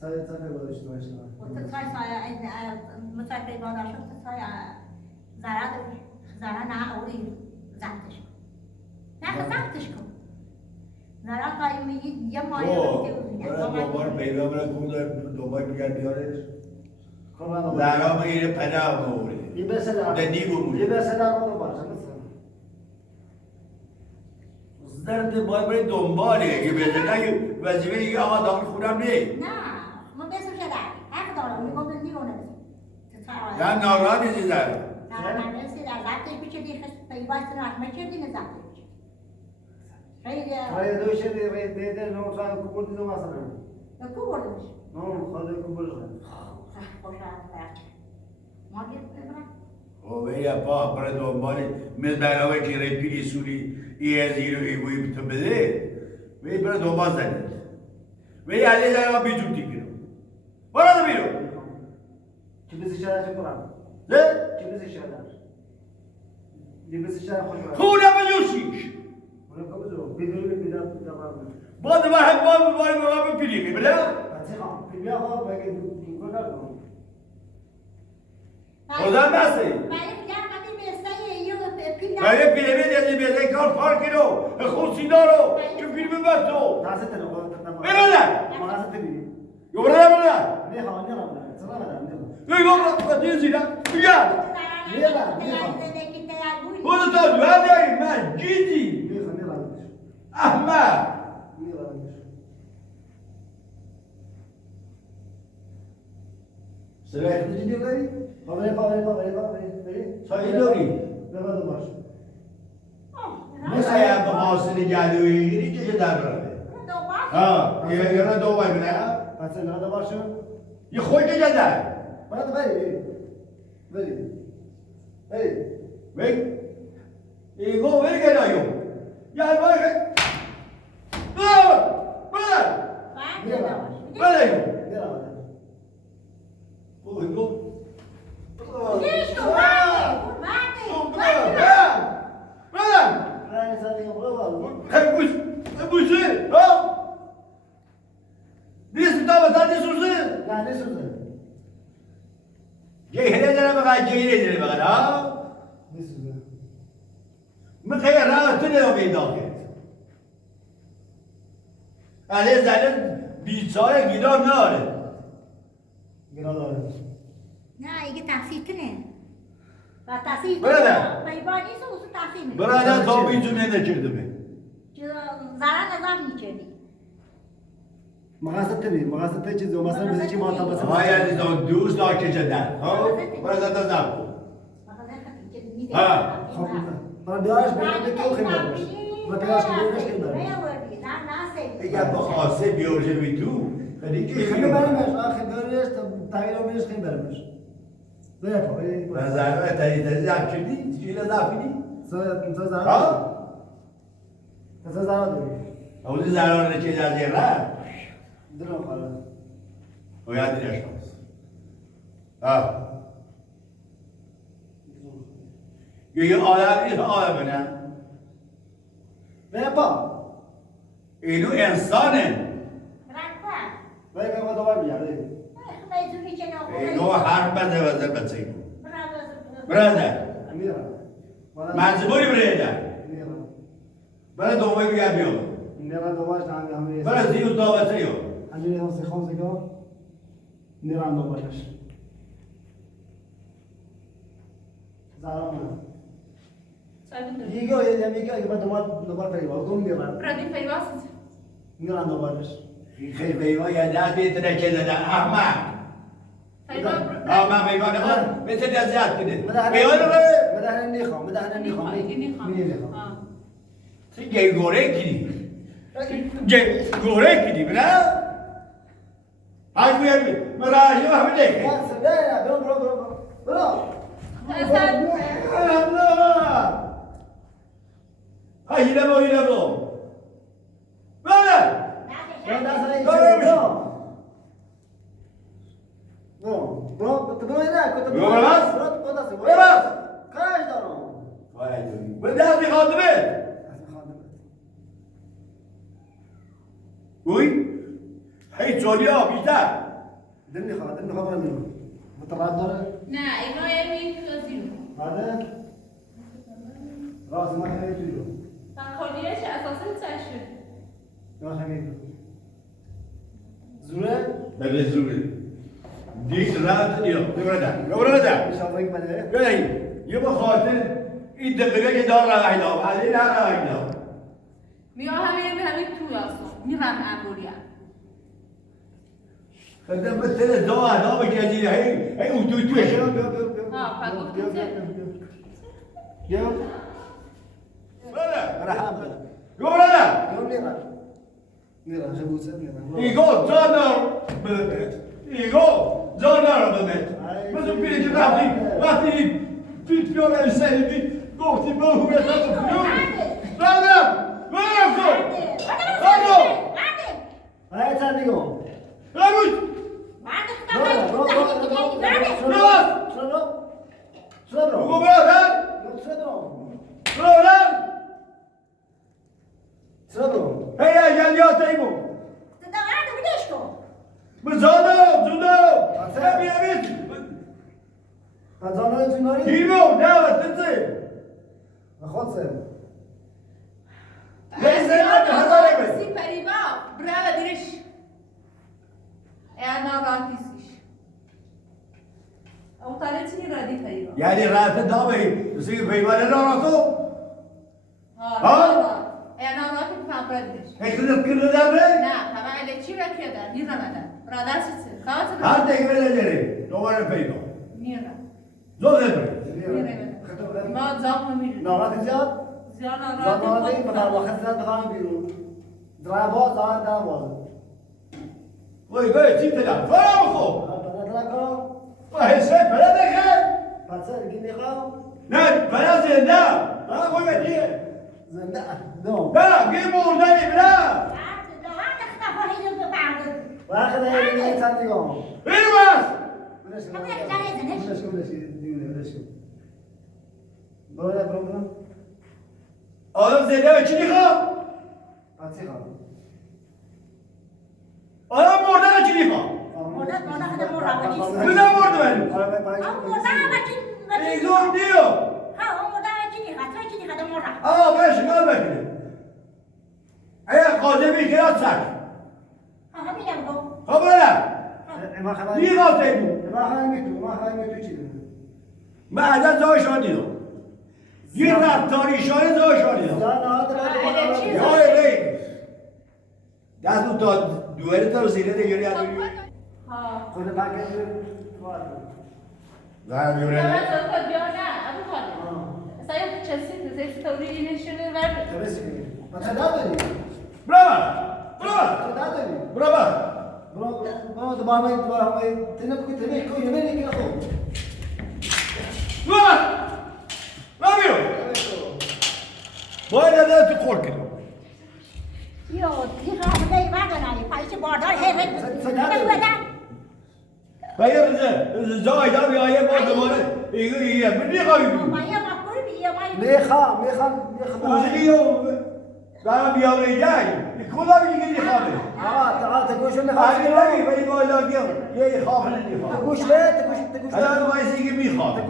سایه گذاشته باشه. وقت سایه مثلا پیدا شد سایه زرا نه اولی زنتش کن. نه زنتش کن. زرا کاری میگی یه مایه دوباره پیدا برای دوباره بگرد بیارش. زرا میگیره پناه موری. یه بسیار. یه بسیار رو باشه مثلا. زرد باید برای دنباله اگه بزنه وظیفه دیگه آقا داخل خونم نی. نه ما بسیم شده حق دارم میگم به دیرونه یا ناراحت نیستی زر نه نیستی در زبطش بیچه دیگه پیوست نحمه چردی نزبطش بیچه خیلی دوشه دیده نوشان کبور دیدم مثلا کو بردمش؟ نه خواهده کبور شد خوش راحت ما بیرم اوه پا برای دنبالی مثل برنامه که رای پیری سوری از ایرو ایگوی تو بده وی برای دنبال زنید وی علی زنید بیجون تیگیرو برای بیرو چی بسی شده چه کنم؟ نه؟ چی بسی شده؟ یه بسی شده خوش برم خونه بجوشیش خونه کبوزو بیدونی بیدار بعد ما هم باید پیری بده بچه خواهم پیریا خواهم باید دو کنم خودم بسته برای پیرمید از این بیزه کار کنو خوصی دارو که فیلم بر تو تاسه تنو خواهم تنو ببرده مغازه تبیری یو برده نه خواهم نه خواهم نه یو برده دیزی نه بگرد خودت تو دوام من جیدی احمد سرای خودی دیدی بری؟ بری سایی داری؟ ببرد باش مثل یه حاصل جلوی گیری که در برده ها یه را دو باید بینه بچه نه باشو یه خوی که جده باید بری بگی ایگو بری که نایو یه باید بده علی زنه بیچاره گیدار ناره نه ایگه تحصیل کنه و تحصیل برادر بیبانی سو تحصیل میکنه برادر تا بیجونه نکرده به زرا نظام میکردی مغازه ته چیزی مثلا بزنی چی ما تا بس ما یعنی دوست داشته جدن ها برادر نظام ها من بیارش به تو خیلی برش من بیارش خیلی برش اگر با خاصه بیارجه بی تو خیلی که خیلی برمش آخه برش تایید آمیش خیلی برمش نظر تایی زب کردی؟ چی لذب کردی؟ تو زرار ها؟ تو زرار داری اولی زرار نچه در زیر را؟ درم خاله و یادی نشناس ها یه آدمی آدم نه نه پا اینو انسانه ولی که ما دوبار بیاره اینو حرف بده وزر بچه اینو برادر مجبوری برادر برای دوباره بیا بیام نیران دوبارش نهانگه همه برای زیو داوته یو همجوری هم سیخون سیگار نیران دوبارش زارم دیگه یه میگه که دوبار پیوست گم نیران برادی پیوست نیران دوبارش خیلی بیما یا نه بیتونه که زدن احمد ما بیما نخواد مثل نزیاد کنید بیما نخواد مدهنه نیخوام سی گوره کدی گوره کدی بنا هاش بیار مراجعه همه دیگه برو هاي لبو بله بدأت بخاطبه وي هی جولیا بیشتر دل میخواد برم بیرون متقاعد داره نه اینا یه میکوزیم بعد راست ما خیلی بیرون و کلیهش اساسا چشم ما خیلی زوره بله زوره دیش رفت دیا ببرده میشه بده ببین یه به خاطر این دقیقه که دار را اینا علی نه را اینا میا همین توی آسان میرم اموریم خدم مثل دو بگذی هی او توش ها فقط گفته بیا بله رحم بده ببرده میرم شبوسه میرم ایگو جاندار بمت مثل پیش وقتی پیش بیاره سهیدی گفتی به هویت پیون رادم های چند دیگه راموش بگو برادر هی اجلیات ایمو بزادم همی دیمو نه وقتی سی پریبا برای دیرش اینا راتیسیش او تاله چی رادی پریبا یعنی رفت دامه بسی پیوانه را تو اینا راتی پامپر دیرش هیچ کنه داره نه همه چی را کردن نیرمدن برادر چیزه خواهد هر دیگه داره دوباره پیدا نیرم زود بره ما زام میریم ناراحت زیاد زیاد زیاد به در واقع زیاد بخوام بیرون درباز دارن درباز وای چی پدر فرام خو نکن وای سه پدر بخیر پس دیگه میخوام نه پدر زنده نه خوی بدیه زنده نو نه گی مردنی بلا وقت دیگه چند دیگه اینو بس برو آدم زنده و چی میخواد پسی خواه آدم مردن چی میخواد کجا مرده من ایزون دیو آه باید شکال بکنه اگه قاضی میکنه سک خب برم میخواد تیمون من عدد زایشان دیدم یه رفتاری شانه زایشان دیدم زای ری دست اون تا دوره تا رو زیره دیگری هم بیرون نه بیونه برابر باید اداره تو خور کنم باید جای دار بیایه با دوباره ایگه میخوایی بیرون موسیقی رو دارم بیاره جای کلا میگه میخوابه اگه نمی باید یه خواب نمیخواد الان بایستی که میخواد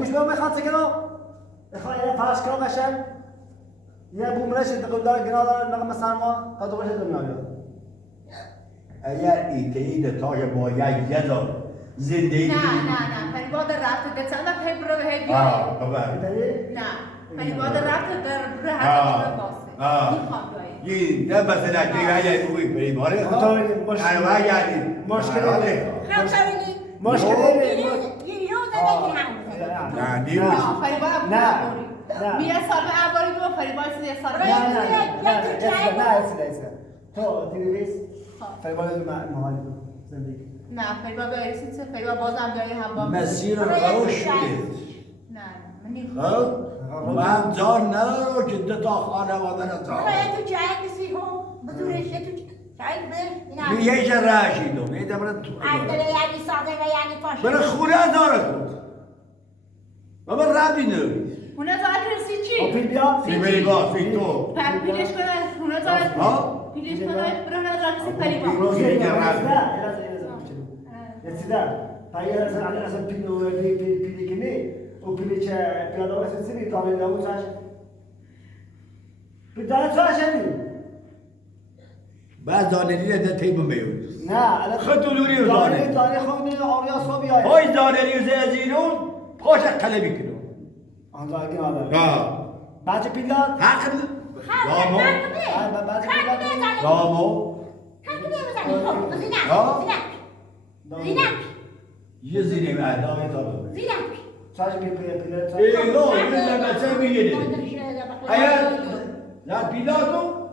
یه بومرش تقول دار گنا دار نقم سرما تا دوباره دنیا بیاد اگر ایتهید تاج با یک دار زندگی نه فریباد رفت ده چند دفعه برو به هدیه نه فریباد رفت در برو هر باسه میخوام این نه مثلا که اگر اوی فریباره انواع یعنی نه نیروز میره سال اولی دو فریباد سه سال تو تیریس فریباد محالی زندگی نه فریباد بیارسی چه فریباد بازم داری هم با مسیر رو روش شده نه من جان ندارم که دو تا خانواده رو تا یه جا راشیدم یه دبرم تو برای خونه داره کن و من ربی نوید خونه داره کرسی چی؟ پیل بیا فی بری با فی تو پیلش کنه خونه داره پیلیش کنه برای نداره کسی پلیبا روزی نسیده پایه اصلا پیلو پیلی کنی و پیلی چه پیاده واسه سری تابه داوود چاش پیاده چاش نمی بعد دانلی را ده تیب میون نه خطولوری و دانه دانه خونی آریا صبحی آید های دانلی و زیزیرون پاش قلبی کنون آنجا اگه آدم ها بچه پیلات حق دامو بچه پیلات دامو یه زینه بعد دامه تابه چاش پیلات ایگو یه بچه میگیره اگر نه پیلاتو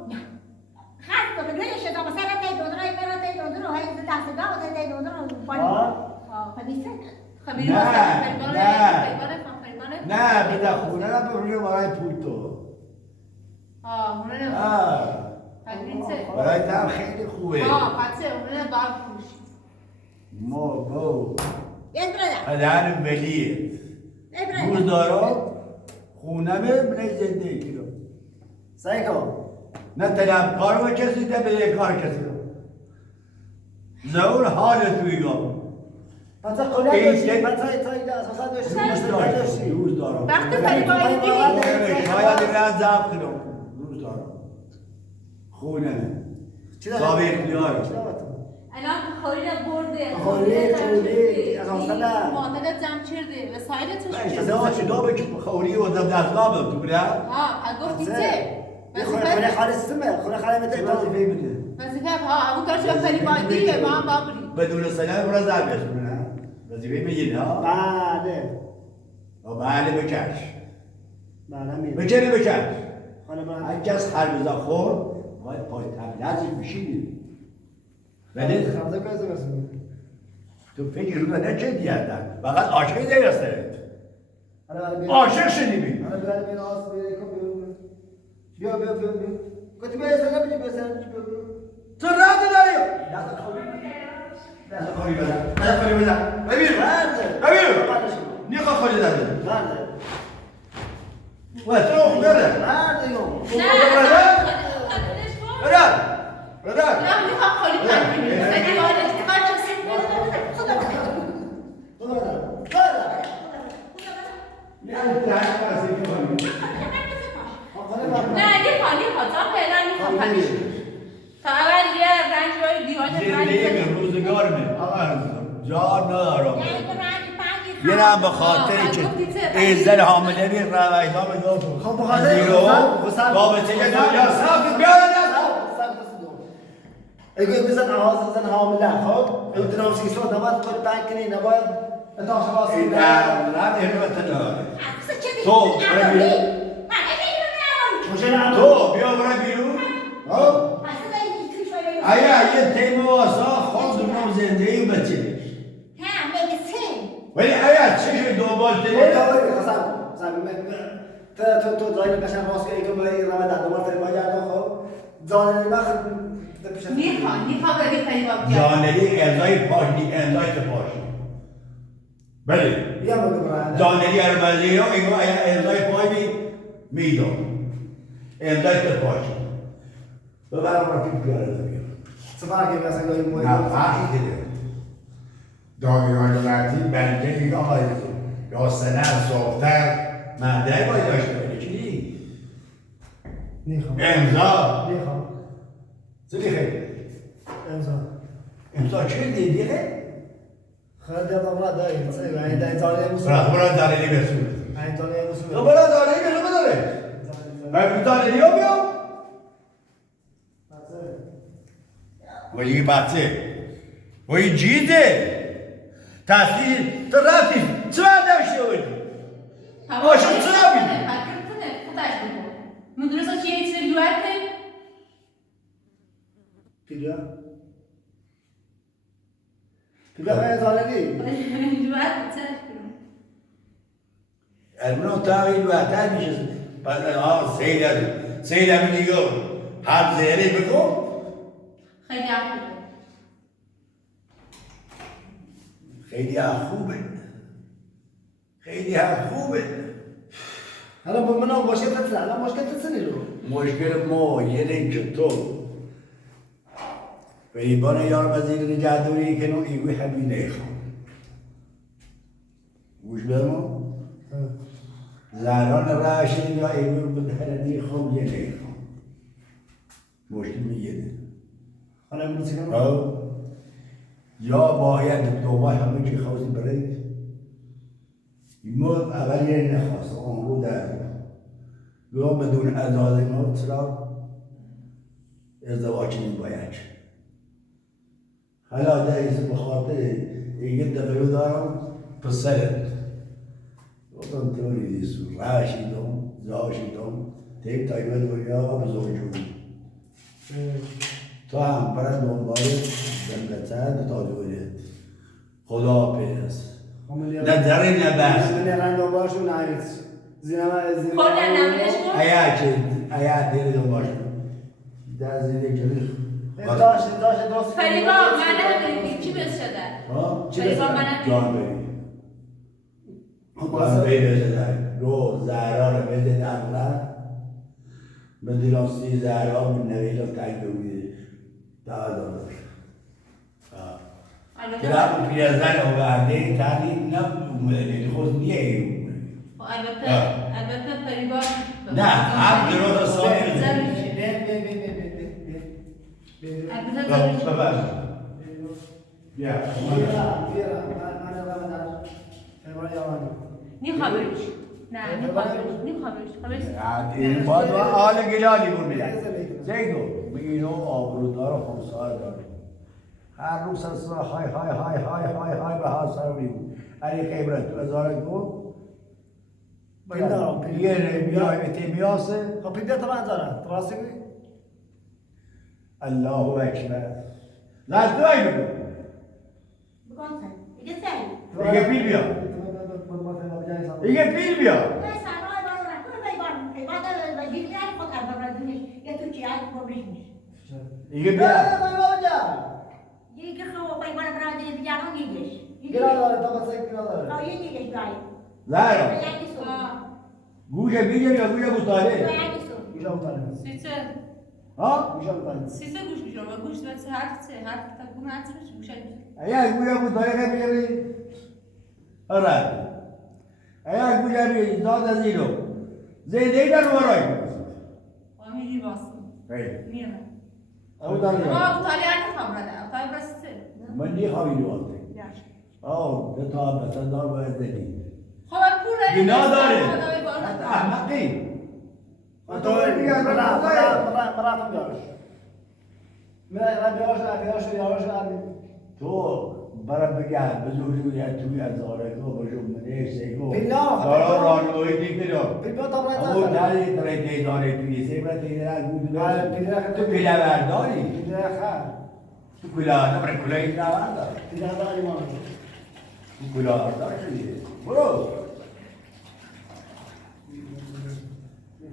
نه بده خونه نه بفروشه برای پول تو برای تم خیلی خوبه ما بو پدر ولیه روز دارا خونه من زنده کیلو سعی کن نه طلب کار و کسی ده بده کار کسی رو زور حال توی گام پس قلیت داشتی پس ایتا اساسا داشتی مشتری داشتی روز دارم وقتی پلیبا شاید من زب کنم روز دارم خونه صابر اختیاره الان خورید برده خورید اساسا نه معتقد جمع کرده وسایل توش ازدواج چدا بکی خوری و دستگاه تو بله گفتی چه خونه خالصمه خونه خالص چه وظیفه بده وظیفه ابو کارش پلیبا ما هم بابری بدون سلام برا زربش کنه وظیفه میگیره ها بله بله بکش بله میره بکنه بکش خانه من اگه از خربزا خور باید پای تبلازی بشینی ولی خبزه کازه بسیم تو فکر رو نچه دیردن فقط عاشق دیرسته عاشق شدی بی انا بیا بیا آس بیا بیا بیا بیا کتی بیا سلام بیا سلام بیا تو راه داری نه خوری بده نه خوری بده ببین ببین نیخوا خوری داده بله و تو خوبه بله یو برادر نه میخوام خالی پنجی بگی آره چقدر چسی نه یه خالی خواهد فعلا میخوام پنجی تا اول یه رنج روی دیوان زندگی روزگار می آقا جا ندارم یه هم به خاطر که ایزدر حامله بی رویدان رو یاد خب بخاطر بابته یه دنیا ساکت بیاره اگه بزن آواز زن حامله خب اگه دنوسی شو نباید قربان کنی نباید اتاق شباسی این نه ایرمت نداره تو بیا برای بیرون ایا یه تیم واسا خود دونم زندگی بچه ولی ایا چه دنبال تلی تو دایر قشنگ واسه که بری راه در دوباره تری باید خب زانه نخ میخوام بگی پلیبا جانلی امضای پاشنی امضای پاشنی بله بیا بگو جانلی ارمزی ها اینا امضای پای میدون امضای پاشنی ببرم را پیش بیاره بگیر سفر که مثلا گاهی موی نه فرقی دیده دانیال وقتی بنده دیگه آقای یا سنر صافتر منده باید داشته باید چی؟ امضا زلیخه امضا چه دیگه؟ خیلی دارم دایی مثلا این دایی مسئول برای دلیلی بسون این دایی مسئول تو برای دلیلی بسون بداره باید دلیلی ها بیا ولی بچه ولی جیده تحصیل تو رفتی چه داشته بودی؟ عاشق چرا بیدی؟ مدرسه چیه چیه لیوارته؟ پیلیا خیلی زالگی لیوارته چه البته تاویل وقتر میشه بعد سیل هم دیگه هم زیره بکن خیلی خوبه خیلی خوبه حالا با من مشکل تسلا الان مشکل تسنی رو مشکل ما یه که تو فریبان یار وزیر نجاتوری که نو ایگوی همی نیخوام گوش بدم زهران راشد یا ایگوی بدهر نیخوام یه نیخوام مشکل میگه حالا امروز چی کنم؟ یا باید دوباره همه چی خواستی برای مرد اولی نخواست اون رو در یا بدون ازاده مرد چرا ازدواج باید حالا در این بخاطر این دفعه دارم پسرت گفتم طوری دیسو راشیدم زاشیدم تیب تایبت دنیا بزرگجون تو هم برای دنبال دلتر تا دوریت خدا پیست نظر نبست من رنگ دنبالشون نهید زینا کلا نمیدش کن ایا دیر دنبالش در زیر جلیل داشت دوست فریبا من نمیدونم چی بس شده فریبا من جان بری جان بری شده رو زهران بده نقلن من دیلم سی زهران من نویلم تنگ بگویه داداش كلام بيزن وبعدين تاني نم الخوز ديه البته فریبا نه عبد رو صاحب نی خبرش نه نی خبرش این باید آل گلالی بونه زیدو بگینو آبرودار و خمسای داره هر روز سر های به ها سر بود علی خیبرت تو ازاره دو یه بیای به تیمیاسه خب پیده طبعا داره تراسی بی؟ الله اکبر لازم تو ای بگو بکن سن ایگه سن دیگه پیل بیا دیگه پیل بیا دیگه بیا یکی خو پیمان برادری دیگران نیگش گرا داره تا بسه گرا داره آیه نیگش برای زهرا یکی سو گوشه بیجه یا گوشه بوتاله یکی سو گوشا بطانه سیسه ها گوشا بطانه سیسه گوش میشم و گوش بس حرف تکون هستش گوش ایا گوشه بوتاله که بیجه آره ایا گوشه بیجه داد از اینو زیده در ورای آمیری واسه خیلی میرم او داره ما مطالعه نمیخوام رده بس من نیخوایی دوانده آه ده تا مثلا دار باید دنی خب پول بنا داره احمقی مراتب بیارش بیارش یارش تو برای بگم بزرگی توی از آرگو باشم منه سیگو بنا دارا رانوی دیگه بنا طبعا او داری تره دیداره توی سیبرا دیداره بود تو کلا برداری پیده خر تو کلا نبره کلا این نوانده پیده داری ما تو کلا بردار شدی برو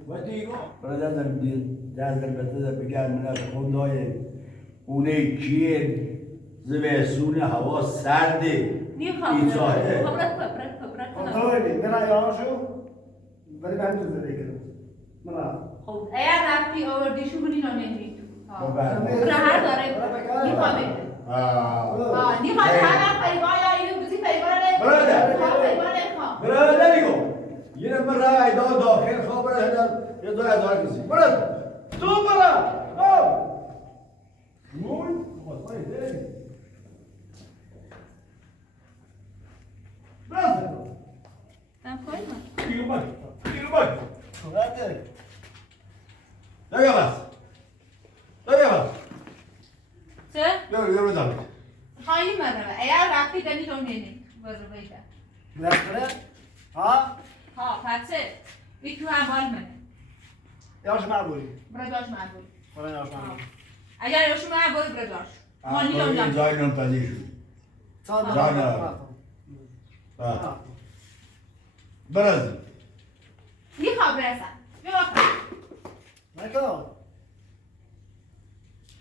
و دیگو برای دازم بتده بگم من خدای اونه کیه زمستون هوا سرده نیخوام خبرت خطوری میرا یارشو ولی به همین زده کنم مرا خب اگر رفتی آوردیشو بودی نمیدی بله. هر داره نیخوامه نیخوام هر فریبا یا اینو بزی فریبا رو نمیخوام برای نمیگو یه نفر رای داخل خبر هدر یه دو هزار کسی برای تو برای مول مطمئن داری برای دیگه بای دایا بس چه؟ یارو دارم خواهی مرمه اگر رفتی دنی رو نمی برو بیده نفره ها پسه ای تو اول منه یارش معبولی برای جاش معبول برای یارش معبولی اگر یاشو معبول برای جاش مانی جام جام جای نم پذیر برازی نیخواب برسن بیا نکن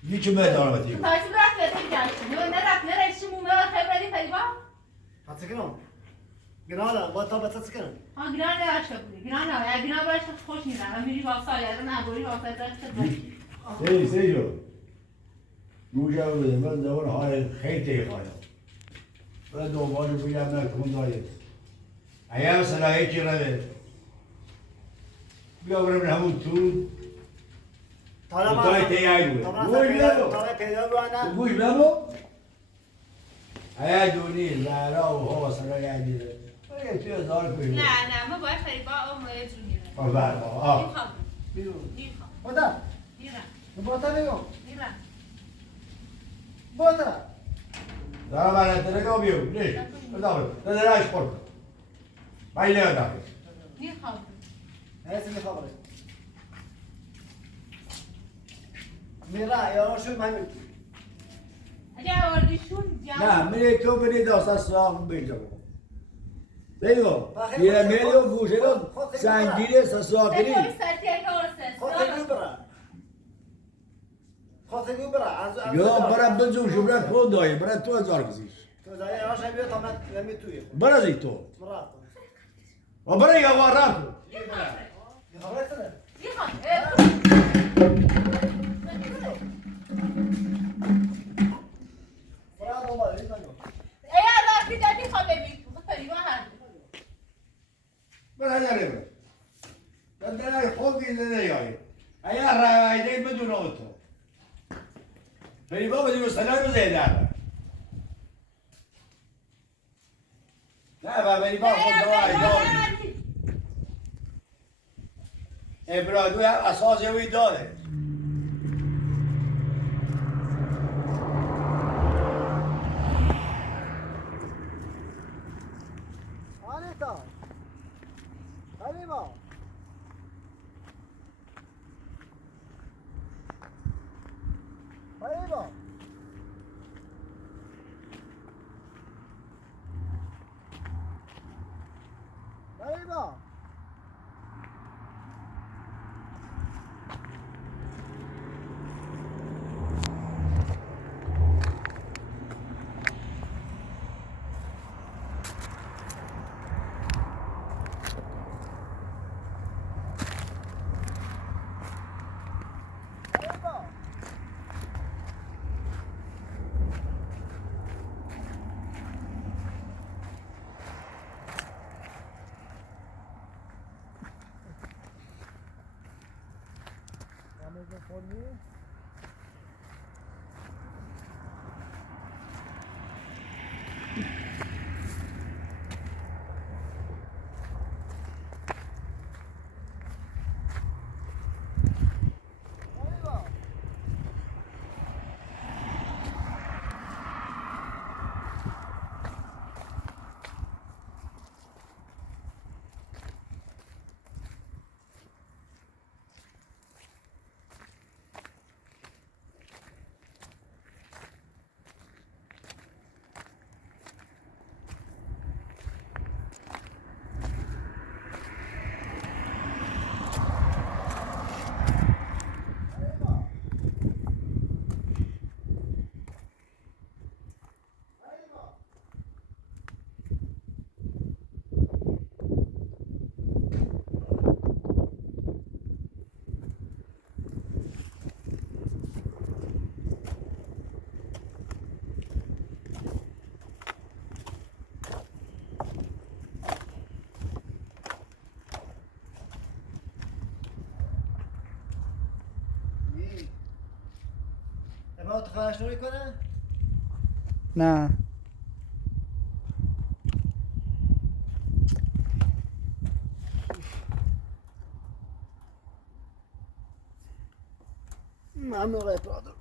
نیچه مهدار باتی تو تایسی برات بهتر گشتی نرفت نرشتی مومه و خبردی فریبا حتی کنم گناه با تا بسه کنم گران نباشته بودی گران نباشته گران نباشته خوش میرن و میری واسه آید و نبوری واسه داشته باشی سیجو گوشه رو بده من زمان حال خیلی خواهیم برای دنبال بگم نکن دارید اگر مثلا هیچی نده بیا برم همون تو طالما پیدا بودن گوش نمو اگر دونی زهرا و ها مثلا یعنیه اگه توی هزار کنید نه ما باید فریبا اون مویه جون میرم آه بیرون میخوام بودا میرم بودا بگو میرم بودا دارم من اتنگاه بیو نیش بدابه دادراش خورد بایده داخل میخوام هستی میخوام میرا یارشون همین اگه آوردیشون نه میره تو بری داستان سراغ بیجا بگو یه میلیون گوشه رو سنگیری سراغ کنی خواستگو برا یا برای بزن شبرا تو دایی برای تو هزار کسیش تو زایی راش بیا تا من نمی توی برای زی تو مرا و برای یا وارا تو خبرت نه برا دوباره این نگو برای داره برای داره خوب گیزه نیایی ایا رایده بدون اوتو بری بابا دیو سلام زیده نه بابا بری بابا خود دوا ایجاد ابرادوی هم اساس یوی داره آنیتا حلیما حلیما حلیما تو خواهش نوری کنه؟ نه ممنون آقای پرادو